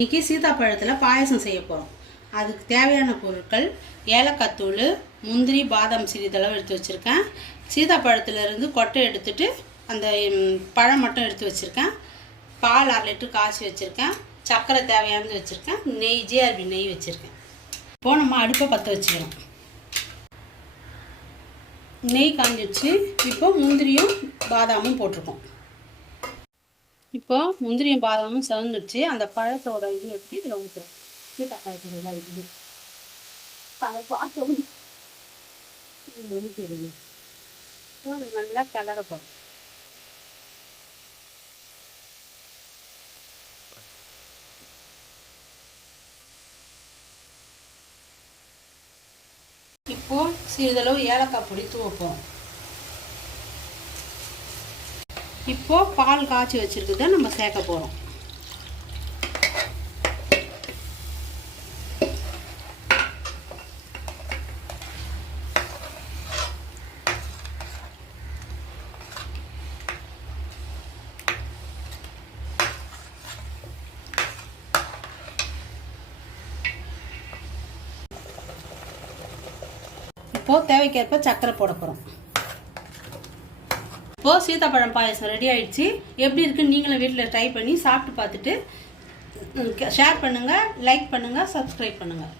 இன்றைக்கி சீதாப்பழத்தில் பாயசம் செய்ய போகிறோம். அதுக்கு தேவையான பொருட்கள் ஏலக்காய் தூள், முந்திரி, பாதாம் சிறிதளவு எடுத்து வச்சுருக்கேன். சீதாப்பழத்துலேருந்து கொட்டை எடுத்துட்டு அந்த பழம் மட்டும் எடுத்து வச்சுருக்கேன். பால் 1/2 லிட்டர் காய்ச்சி வச்சுருக்கேன். சர்க்கரை தேவையானது வச்சுருக்கேன். நெய், ஜிஆர்பி நெய் வச்சுருக்கேன். இப்போது நம்ம அடுப்பை பற்ற வச்சுக்கிறோம். நெய் காஞ்சிடுச்சு. இப்போது முந்திரியும் பாதாமும் போட்டிருக்கோம். இப்போ முந்திரியும் பாதாமும் செவந்துடுச்சு. அந்த பழத்தோட இது எடுத்து இதில் ஊற்றுறோம். சீதாப்பழத்தோட இது அதை பார்த்து ஊற்றிடுங்க. நல்லா கிளற போகிறோம். இப்போது சிறிதளவு ஏலக்காய் பொடி தூவப்போம். இப்போது பால் காய்ச்சி வச்சுருக்குதை நம்ம சேர்க்க போகிறோம். இப்போது தேவைக்கேற்ப சர்க்கரை போட போகிறோம். இப்போது சீதாப்பழம் பாயசம் ரெடி ஆகிடுச்சு. எப்படி இருக்குன்னு நீங்களும் வீட்டில் ட்ரை பண்ணி சாப்பிட்டு பார்த்துட்டு ஷேர் பண்ணுங்கள், லைக் பண்ணுங்கள், சப்ஸ்கிரைப் பண்ணுங்கள்.